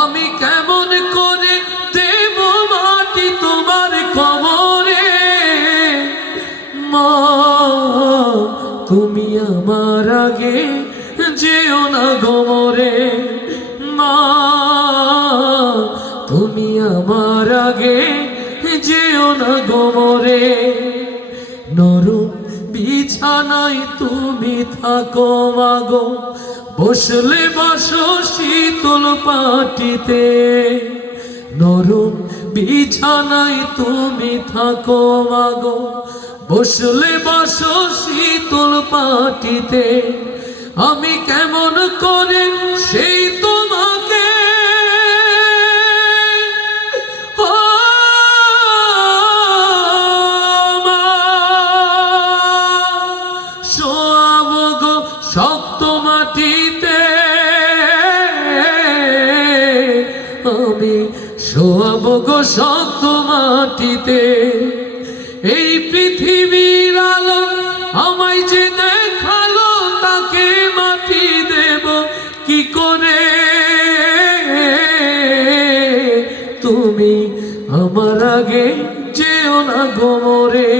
আমি কেমন করে দেব মাটি তোমার কবরে। মা তুমি আমার আগে যেও না গোমরে। মা তুমি আমার আগে যেও না গোমরে। নরম বিছানায় তুমি থাকো মাগো, বসলে বসো শীতল পাটিতে। নরম বিছানায় তুমি থাকো মাগো, বসলে বসো শীতল পাটিতে। আমি কেমন করে সেই তোমাকে শোয়াবো গো শক্ত মাটিতে। আমি শোয়াবো গো শক্ত মাটিতে। এই পৃথিবীর আলো আমায় যে দেখালো, তাকে মাটি দেব কি করে। তুমি আমার আগে যেও না গোমরে।